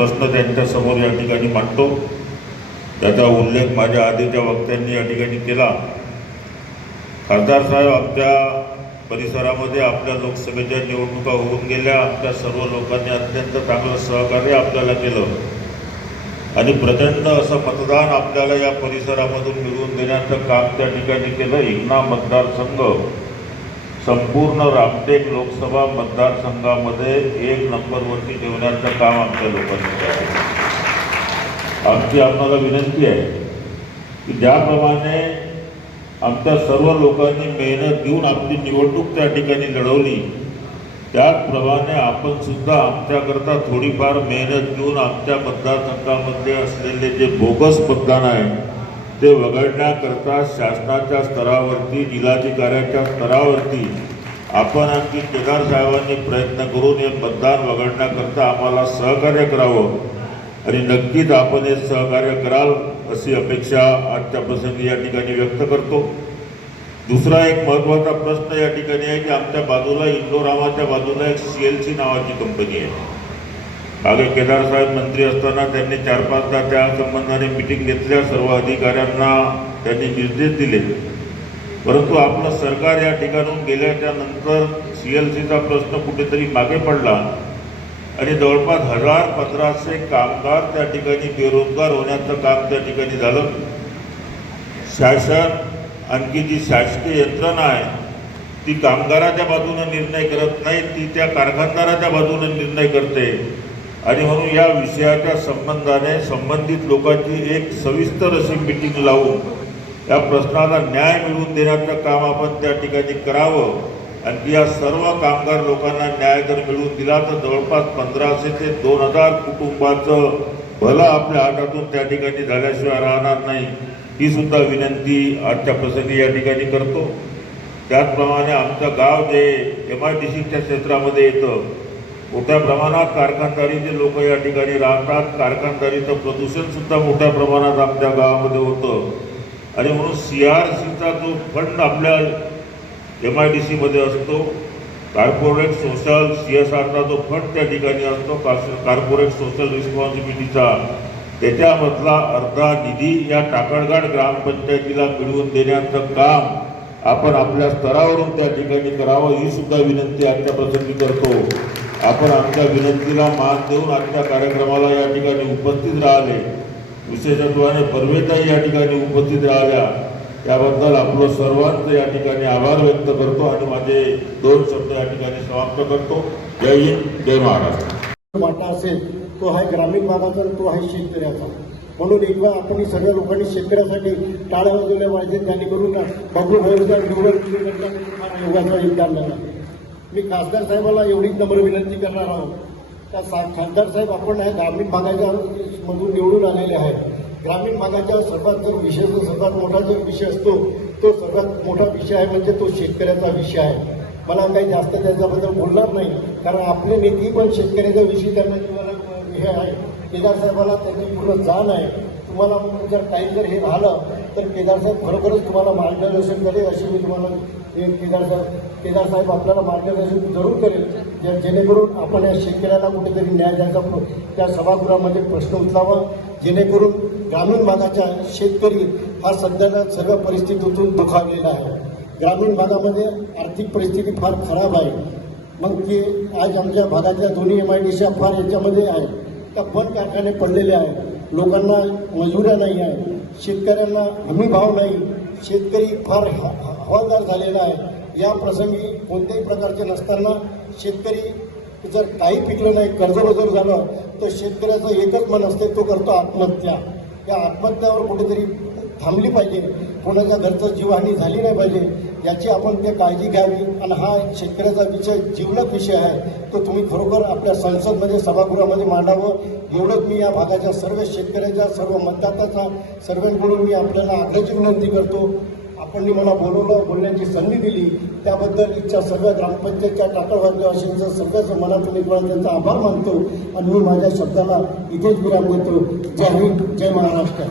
प्रश्न त्यांच्यासमोर या ठिकाणी मांडतो. त्याचा उल्लेख माझ्या आधीच्या वक्त्यांनी या ठिकाणी केला. खासदार साहेब आमच्या परिसरामध्ये आपल्या लोकसभेच्या निवडणुका होऊन गेल्या. आमच्या सर्व लोकांनी अत्यंत चांगलं सहकार्य आपल्याला केलं. आणि प्रचंड असं मतदान आपल्याला या परिसरामधून मिळवून देण्याचं काम त्या ठिकाणी केलं. हिंगणा मतदारसंघ संपूर्ण रामटेक लोकसभा मतदारसंघामध्ये एक नंबरवरती ठेवण्याचं काम आमच्या लोकांनी आमची आम्हाला विनंती आहे की ज्याप्रमाणे आमच्या सर्व लोकांनी मेहनत घेऊन आपली निवडणूक त्या ठिकाणी लढवली त्याचप्रमाणे आपण सुद्धा आमच्याकरता थोडीफार मेहनत घेऊन आमच्या मतदारसंघामध्ये असलेले जे बोगस मतदान आहे ते वगळण्याकरता शासनाच्या स्तरावरती जिल्हाधिकाऱ्याच्या स्तरावरती आपण आणखी केदार साहेबांनी प्रयत्न करून हे मतदान वगळण्याकरता आम्हाला सहकार्य करावं. आणि नक्कीच आपण हे सहकार्य कराल अशी अपेक्षा आजच्या प्रसंगी या ठिकाणी व्यक्त करतो. दुसरा एक महत्त्वाचा प्रश्न या ठिकाणी आहे की आमच्या बाजूला इंदोरामाच्या बाजूला एक सी एल सी नावाची कंपनी आहे. आगे केदार साहेब मंत्री असताना त्यांनी चार पाचदा त्या संबंधाने मिटिंग घेतल्या सर्व अधिकाऱ्यांना. त्यांनी निर्देश दिले. परंतु आपलं सरकार या ठिकाणून गेल्याच्यानंतर सी एल सीचा प्रश्न कुठेतरी मागे पडला. आणि जवळपास हजार पंधराशे कामगार त्या ठिकाणी बेरोजगार होण्याचं काम त्या ठिकाणी झालं. शासन आणखी जी शासकीय यंत्रणा आहे ती कामगाराच्या बाजूनं निर्णय करत नाही ती त्या कारखानदाराच्या बाजूनं निर्णय करते. आणि म्हणून या विषयाच्या संबंधाने संबंधित लोकांची एक सविस्तर अशी मिटिंग लावून या प्रश्नाला न्याय मिळवून देण्याचं काम आपण त्या ठिकाणी करावं. आणि या सर्व कामगार लोकांना न्याय जर मिळवून दिला तर जवळपास पंधराशे ते दोन हजार कुटुंबाचं भलं आपल्या हातातून त्या ठिकाणी झाल्याशिवाय राहणार नाही ही सुद्धा विनंती आजच्या प्रसंगी या ठिकाणी करतो. त्याचप्रमाणे आमचं गाव जे एम आय डी सीच्या क्षेत्रामध्ये येतं मोठ्या प्रमाणात कारखानदारीचे लोक या ठिकाणी राहतात कारखानदारीचं प्रदूषण सुद्धा मोठ्या प्रमाणात आमच्या गावामध्ये होतं. आणि म्हणून सी आर सीचा जो फंड आपल्या एम आय डी सीमध्ये असतो कार्पोरेट सोशल सी एस आरचा जो फंड त्या ठिकाणी असतो कार्पोरेट सोशल रिस्पॉन्सिबिलिटीचा त्याच्यामधला अर्धा निधी या टाकळगाड ग्रामपंचायतीला मिळवून देण्याचं काम आपण आपल्या स्तरावरून त्या ठिकाणी करावं ही सुद्धा विनंती आजच्या प्रसंगी करतो. आपण आमच्या विनंतीला मान देऊन आजच्या कार्यक्रमाला या ठिकाणी उपस्थित राहिले. विशेषत्वाने परवेताई या ठिकाणी उपस्थित राहिल्या. त्याबद्दल आपलं सर्वांचं या ठिकाणी आभार व्यक्त करतो आणि माझे दोन शब्द या ठिकाणी समाप्त करतो. जय हिंद जय महाराष्ट्र. वाटा असेल तो आहे ग्रामीण भागाचा तो आहे शेतकऱ्याचा. म्हणून एकदा आपण सगळ्या लोकांनी शेतकऱ्यासाठी टाळ्या वाजवल्या पाहिजे त्यांनी करून बघून भैरवचा निवडून योगाचा योगदान मी खासदार साहेबाला एवढीच नम्र विनंती करणार आहोत. का सा खासदार साहेब आपण ह्या ग्रामीण भागाच्या मधून निवडून आलेले आहे ग्रामीण भागाच्या सर्वात जो विषय जो सर्वात मोठा जो विषय असतो तो सर्वात मोठा विषय आहे म्हणजे तो शेतकऱ्याचा विषय आहे. मला काही जास्त त्याच्याबद्दल बोलणार नाही कारण आपले नेते पण शेतकऱ्याच्या विषयी त्यांना तुम्हाला हे आहे. केदार साहेबाला त्याची पूर्ण जाण आहे. तुम्हाला जर टाईम जर हे राहिलं तर केदार साहेब खरोखरच तुम्हाला मार्गदर्शन करेल अशी मी तुम्हाला हे केदार साहेब केदार साहेब आपल्याला मार्गदर्शन जरूर करेल. जे- जेणेकरून आपण या शेतकऱ्याला कुठेतरी न्याय द्यायचा त्या सभागृहामध्ये प्रश्न उचलावा जेणेकरून ग्रामीण भागाच्या शेतकरी हा सध्याच्या सर्व परिस्थितीतून दुखावलेला आहे. ग्रामीण भागामध्ये आर्थिक परिस्थिती फार खराब आहे. मग ती आज आमच्या भागातल्या दोन्ही एम आय डी फार याच्यामध्ये आहे. का पण कारखाने पडलेले आहे लोकांना मजुऱ्या नाही आहे शेतकऱ्यांना हमी भाव नाही. शेतकरी फार हवालदार झालेला आहे. या प्रसंगी कोणत्याही प्रकारचे नसताना शेतकरी जर काही पिकलं नाही कर्जबजर झालं तर शेतकऱ्याचं एकच मन असते तो करतो आत्महत्या. या आत्महत्यावर कुठेतरी थांबली पाहिजे. कोणाच्या घरचं जीवहानी झाली नाही पाहिजे. याची आपण ते काळजी घ्यावी. आणि हा शेतकऱ्याचा विषय जीवनक विषय आहे. तो तुम्ही खरोखर आपल्या संसदमध्ये सभागृहामध्ये मांडावं. एवढंच मी या भागाच्या सर्व शेतकऱ्याच्या सर्व मतदाताचा सर्वांकडून मी आपल्याला आग्रहाची विनंती करतो. आपण मला बोलवलं बोलण्याची संधी दिली. त्याबद्दल इच्छा सर्व ग्रामपंचायतच्या टाकळवादीवासींचं सगळ्याच मनातून एक वेळा त्यांचा आभार मानतो. आणि मी माझ्या शब्दाला इथेच विराम देतो. जय हिंद जय महाराष्ट्र.